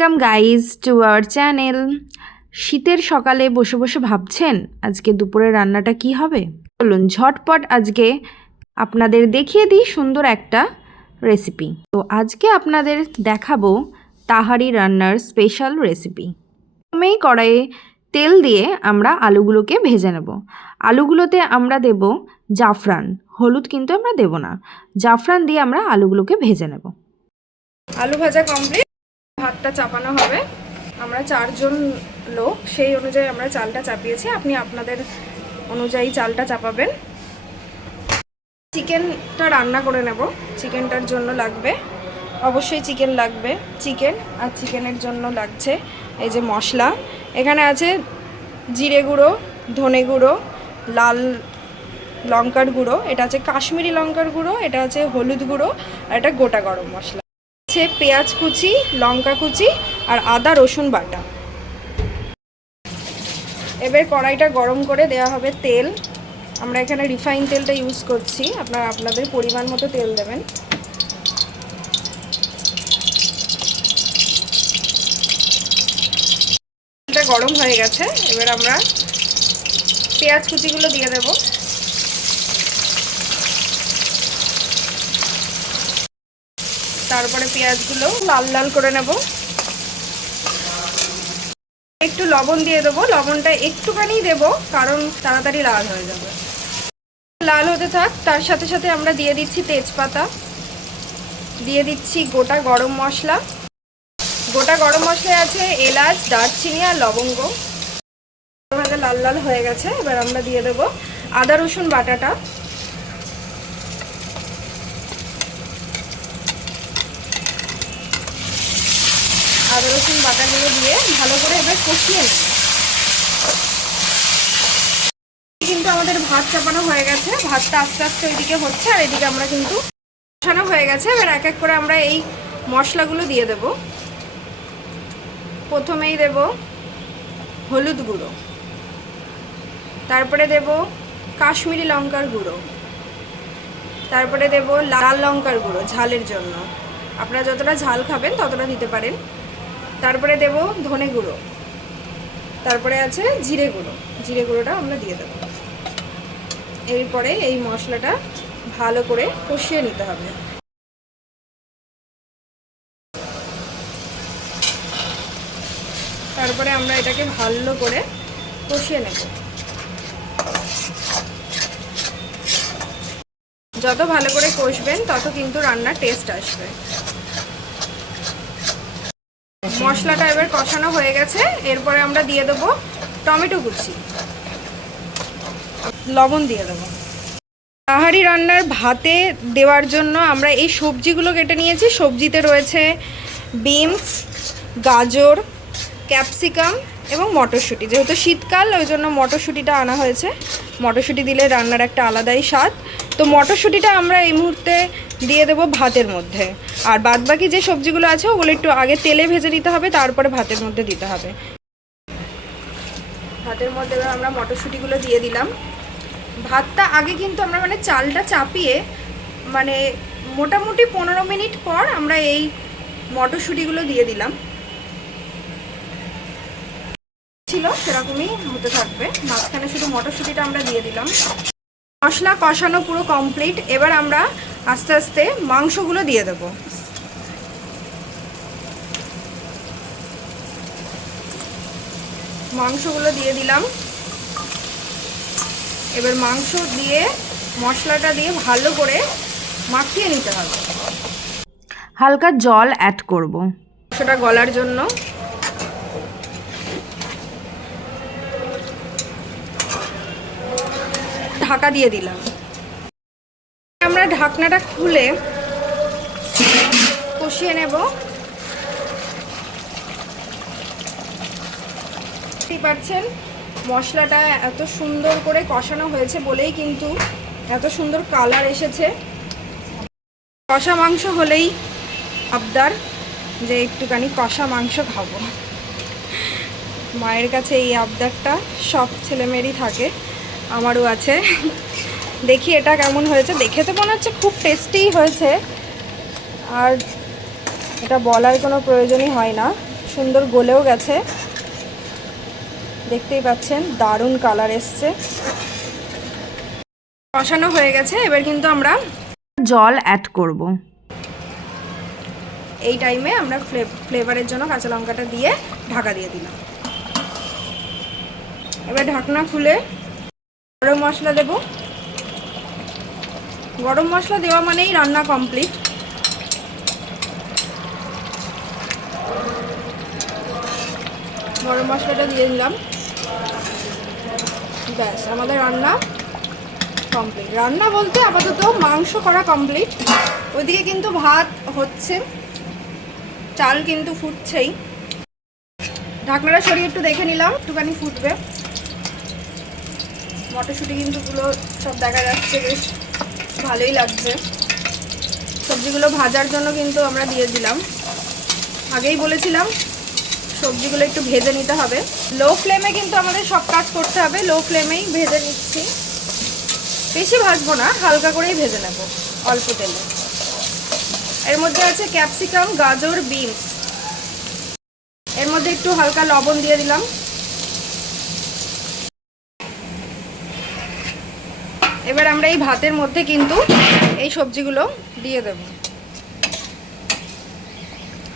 Welcome guys to our channel. শীতের সকালে বসে বসে ভাবছেন আজকে দুপুরে রান্নাটা কি হবে? চলুন ঝটপট আজকে আপনাদের দেখিয়ে দিই সুন্দর একটা রেসিপি। তো আজকে আপনাদের দেখাবো তাহারি রান্নার স্পেশাল রেসিপি। প্রথমেই কড়াইয়ে তেল দিয়ে আমরা আলুগুলোকে ভেজে নেব। আলুগুলোতে আমরা দেব জাফরান, হলুদ কিন্তু আমরা দেব না। জাফরান দিয়ে আমরা আলুগুলোকে ভেজে নেব। আলু ভাজা কমপ্লিট, ভাতটা চাপানো হবে। আমরা 4 জন লোক, সেই অনুযায়ী আমরা চালটা চাপিয়েছি। আপনি আপনাদের অনুযায়ী চালটা চাপাবেন। চিকেনটা রান্না করে নেব। চিকেনটার জন্য লাগবে, অবশ্যই চিকেন লাগবে। চিকেন আর চিকেনের জন্য লাগছে এই যে মশলা। এখানে আছে জিরে গুঁড়ো, ধনে গুঁড়ো, লাল লঙ্কার গুঁড়ো, এটা আছে কাশ্মীরি লঙ্কার গুঁড়ো, এটা আছে হলুদ গুঁড়ো, আর এটা গোটা গরম মশলা। পেঁয়াজ কুচি, লঙ্কা কুচি আর আদা রসুন বাটা। এবার কড়াইটা গরম করে দেওয়া হবে তেল। আমরা এখানে রিফাইন তেলটা ইউজ করছি, আপনারা আপনাদের পরিমাণ মতো তেল দেবেন। তেলটা গরম হয়ে গেছে, এবার আমরা পেঁয়াজ কুচিগুলো দিয়ে দেব। তারপরে পেঁয়াজগুলো লাল লাল করে নেব। একটু লবণ দিয়ে দেবো, লবণটা একটুখানি দেব কারণ তাড়াতাড়ি লাল হয়ে যাবে। লাল হতে থাক, তার সাথে সাথে আমরা দিয়ে দিচ্ছি তেজপাতা, দিয়ে দিচ্ছি গোটা গরম মশলা। গোটা গরম মশলায় আছে এলাচ, দারচিনি আর লবঙ্গ। ভাজা লাল লাল হয়ে গেছে, এবার আমরা দিয়ে দেবো আদা রসুন বাটাটা। আদা রসুন বাটাগুলো দিয়ে ভালো করে এবার কষিয়ে নেব। কিন্তু আমাদের ভাত চাপানো হয়ে গেছে, ভাতটা আস্তে আস্তে ওইদিকে হচ্ছে আর এদিকে আমরা কিন্তু কষানো হয়ে গেছে। এবার এক এক করে আমরা এই মশলাগুলো দিয়ে দেব। প্রথমেই দেব হলুদ গুঁড়ো, তারপরে দেব কাশ্মীরি লঙ্কার গুঁড়ো, তারপরে দেব লাল লঙ্কার গুঁড়ো ঝালের জন্য, আপনারা যতটা ঝাল খাবেন ততটা দিতে পারেন। তারপরে দেব ধনে গুঁড়ো, তারপরে আছে জিরে গুঁড়ো, জিরে গুঁড়োটা আমরা দিয়ে দেব। এরপরে এই মশলাটা ভালো করে কষিয়ে নিতে হবে। তারপরে আমরা এটাকে ভালো করে কষিয়ে নেব। যত ভালো করে কষবেন তত কিন্তু রান্নার টেস্ট আসবে। মশলাটা এবার কষানো হয়ে গেছে, এরপরে আমরা দিয়ে দেবো টমেটো কুচি, লবণ দিয়ে দেবো। তাহারি রান্নার ভাতে দেওয়ার জন্য আমরা এই সবজিগুলো কেটে নিয়েছি। সবজিতে রয়েছে বিনস, গাজর, ক্যাপসিকাম এবং মটরশুঁটি। যেহেতু শীতকাল ওই জন্য মটরশুঁটিটা আনা হয়েছে। মটরশুঁটি দিলে রান্নার একটা আলাদাই স্বাদ। তো মটরশুঁটিটা আমরা এই মুহূর্তে দিয়ে দেবো ভাতের মধ্যে, আর বাদবাকি যে সবজিগুলো আছে ওগুলো একটু আগে তেলে ভেজে নিতে হবে, তারপরে ভাতের মধ্যে দিতে হবে। ভাতের মধ্যে আমরা মটরশুঁটিগুলো দিয়ে দিলাম। ভাতটা আগে কিন্তু আমরা চালটা চাপিয়ে মোটামুটি 15 মিনিট পর আমরা এই মটরশুঁটিগুলো দিয়ে দিলাম। ছিল সেরকমই হতে থাকবে, মাঝখানে শুধু মটরশুঁটিটা আমরা দিয়ে দিলাম। মশলা কষানো পুরো কমপ্লিট, এবার আমরা আস্তে আস্তে মাংসগুলো দিয়ে দেব। মাংসগুলো দিয়ে দিলাম। এবার মাংস দিয়ে মশলাটা দিয়ে ভালো করে মাখিয়ে নিতে হবে। হালকা জল অ্যাড করব সেটা গলার জন্য। ঢাকা দিয়ে দিলাম। আমরা ঢাকনাটা খুলে কষিয়ে নেব। দেখতেই পাচ্ছেন মশলাটা এত সুন্দর করে কষানো হয়েছে বলেই কিন্তু এত সুন্দর কালার এসেছে। কষা মাংস হলেই আবদার যে একটুখানি কষা মাংস খাবো। মায়ের কাছে এই আবদারটা সব ছেলেমেয়েরই থাকে, আমারও আছে। দেখি এটা কেমন হয়েছে। দেখে তো মনে হচ্ছে খুব টেস্টি হয়েছে, আর এটা বলার কোনো প্রয়োজনই হয় না। সুন্দর গলেও গেছে, দেখতেই পাচ্ছেন দারুণ কালার এসছে। কষানো হয়ে গেছে, এবার কিন্তু আমরা জল অ্যাড করব। এই টাইমে আমরা ফ্লেভারের জন্য কাঁচা লঙ্কাটা দিয়ে ঢাকা দিয়ে দিলাম। এবার ঢাকনা খুলে গরম মশলা দেব। গরম মশলা দেওয়া মানেই রান্না কমপ্লিট। গরম মশলাটা দিয়ে দিলাম, ব্যাস আমাদের রান্না কমপ্লিট। রান্না বলতে আপাতত মাংস করা কমপ্লিট। ওইদিকে কিন্তু ভাত হচ্ছে, চাল কিন্তু ফুটছেই। ঢাকনাটা সরিয়ে একটু দেখে নিলাম, একটুখানি ফুটবে। মটরশুঁটি কিন্তু পুরো সব দেখা যাচ্ছে, বেশ ভালোই লাগছে। সবজিগুলো ভাজার জন্য কিন্তু আমরা দিয়ে দিলাম। আগেই বলেছিলাম সবজিগুলো একটু ভেজে নিতে হবে। লো ফ্লেমে কিন্তু আমাদের সব কাজ করতে হবে, লো ফ্লেমেই ভেজে নিচ্ছি। বেশি ভাজবো না, হালকা করেই ভেজে নেব অল্প তেলে। এর মধ্যে আছে ক্যাপসিকাম, গাজর, বিনস। এর মধ্যে একটু হালকা লবণ দিয়ে দিলাম। এবার আমরা এই ভাতের মধ্যে কিন্তু এই সবজিগুলো দিয়ে দেব।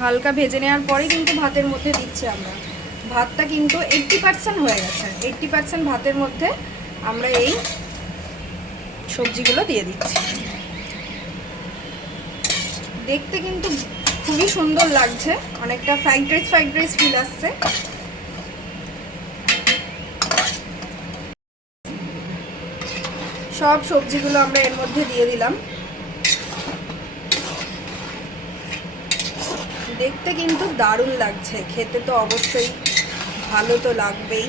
হালকা ভেজে নেওয়ার পরে কিন্তু ভাতের মধ্যে দিচ্ছি আমরা। ভাতটা কিন্তু 80% হয়ে গেছে। 80% ভাতের মধ্যে আমরা এই সবজিগুলো দিয়ে দিচ্ছি। দেখতে কিন্তু খুবই সুন্দর লাগছে, অনেকটা ফ্রাইড রাইস ফিল আসছে। সব সবজিগুলো আমরা এর মধ্যে দিয়ে দিলাম। দেখতে কিন্তু দারুণ লাগছে, খেতে তো অবশ্যই ভালো তো লাগবেই।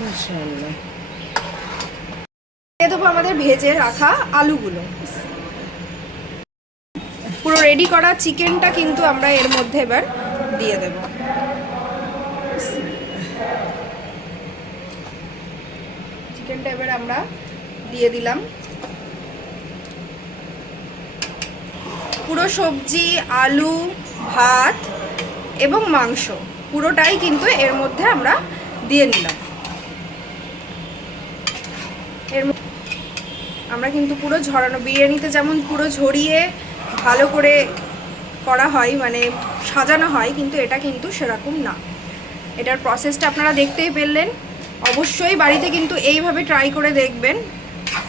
ইনশাআল্লাহ দিয়ে দেবো আমাদের ভেজে রাখা আলুগুলো। পুরো রেডি করা চিকেনটা কিন্তু আমরা এর মধ্যে এবার দিয়ে দেব। চিকেনটা এবার আমরা দিয়ে দিলাম। পুরো সবজি, আলু, ভাত এবং মাংস পুরোটাই কিন্তু এর মধ্যে আমরা দিয়ে নিলাম। আমরা কিন্তু পুরো ঝরানো, বিরিয়ানিতে যেমন পুরো ঝরিয়ে ভালো করে করা হয়, মানে সাজানো হয়, কিন্তু এটা কিন্তু সেরকম না। এটার প্রসেসটা আপনারা দেখতেই পেলেন। অবশ্যই বাড়িতে কিন্তু এইভাবে ট্রাই করে দেখবেন,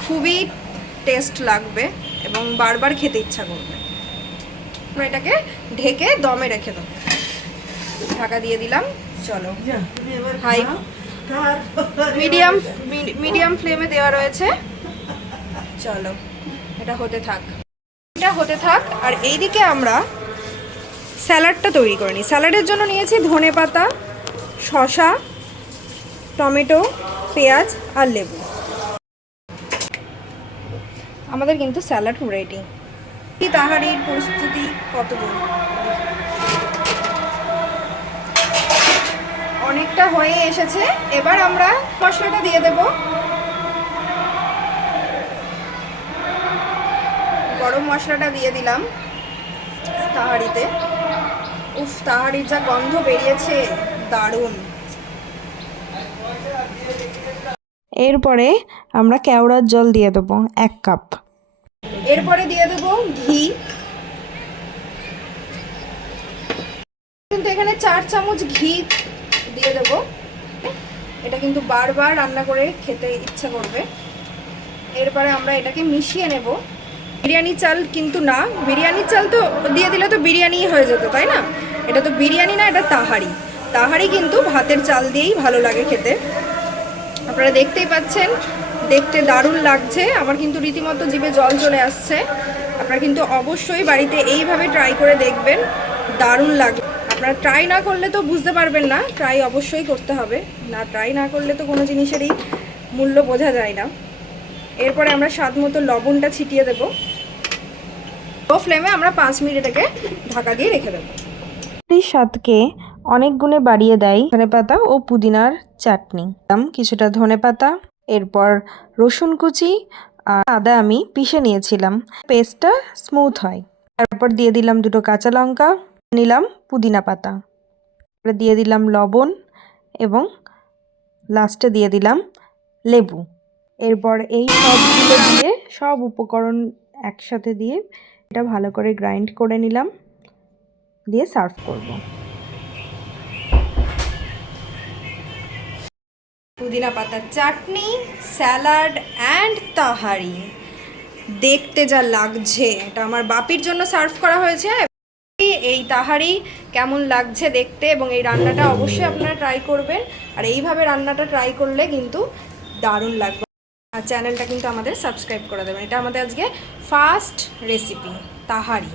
খুবই টেস্ট লাগবে এবং বারবার খেতে ইচ্ছা করবে। আমরা এটাকে ঢেকে দমে রেখে দেবো। ঢাকা দিয়ে দিলাম। চলো, হাই মিডিয়াম ফ্লেমে দেওয়া রয়েছে। চলো এটা হতে থাক। আর এইদিকে আমরা স্যালাডটা তৈরি করে নিই। স্যালাডের জন্য নিয়েছি ধনেপাতা, শসা, টমেটো, পেঁয়াজ আর লেবু। আমাদের কিন্তু স্যালাড রেডি। তাহারির প্রস্তুতি কত দূর? অনেকটা হয়ে এসেছে। এবার আমরা মশলাটা দিয়ে দেব। গরম মশলাটা দিয়ে দিলাম তাহারিতে। উফ, তাহারির যা গন্ধ বেরিয়েছে, দারুণ। এরপরে আমরা কেওড়ার জল দিয়ে দেবো 1 কাপ। এরপরে দিয়ে দেবো ঘি। কিন্তু এখানে 4 চামচ ঘি দিয়ে দেব। এটা কিন্তু বারবার রান্না করে খেতে ইচ্ছা করবে। এরপরে আমরা এটাকে মিশিয়ে নেব। বিরিয়ানি চাল কিন্তু না, বিরিয়ানি চাল তো দিয়ে দিলে তো বিরিয়ানি হয়ে যেত, তাই না? এটা তো বিরিয়ানি না, এটা তাহারি কিন্তু ভাতের চাল দিয়েই ভালো লাগে খেতে। আপনারা দেখতেই পাচ্ছেন, দেখতে দারুণ লাগছে। আমার কিন্তু রীতিমতো জিভে জল চলে আসছে। আপনারা কিন্তু অবশ্যই বাড়িতে এইভাবে ট্রাই করে দেখবেন, দারুণ লাগে। আপনারা ট্রাই না করলে তো বুঝতে পারবেন না, ট্রাই অবশ্যই করতে হবে। না ট্রাই না করলে তো কোনো জিনিসেরই মূল্য বোঝা যায় না। এরপরে আমরা স্বাদ মতো লবণটা ছিটিয়ে দেব। লো ফ্লেমে আমরা 5 মিনিট এটাকে ঢাকা দিয়ে রেখে দেবো। এই স্বাদকে অনেক গুণে বাড়িয়ে দেয় ধনেপাতা ও পুদিনার চাটনি। কিছুটা ধনেপাতা, এরপর রসুন কুচি আর আদা আমি পিষে নিয়েছিলাম, পেস্টটা স্মুথ হয়। তারপর দিয়ে দিলাম 2 কাঁচা লঙ্কা, নিলাম পুদিনা পাতা। দিয়ে দিলাম লবণ এবং লাস্টে দিয়ে দিলাম লেবু। এরপর এই সবগুলো দিয়ে সব উপকরণ একসাথে দিয়ে এটা ভালো করে গ্রাইন্ড করে নিলাম, দিয়ে সার্ভ করব। পুদিনা পাতার চাটনি, স্যালাড অ্যান্ড তাহারি। দেখতে যা লাগছে, এটা আমার বাপির জন্য সার্ভ করা হয়েছে। এই তাহারি কেমন লাগছে দেখতে এবং এই রান্নাটা অবশ্যই আপনারা ট্রাই করবেন। আর এইভাবে রান্নাটা ট্রাই করলে কিন্তু দারুণ লাগবে। আর চ্যানেলটা কিন্তু আমাদের সাবস্ক্রাইব করে দেবেন। এটা আমাদের আজকে ফার্স্ট রেসিপি তাহারি।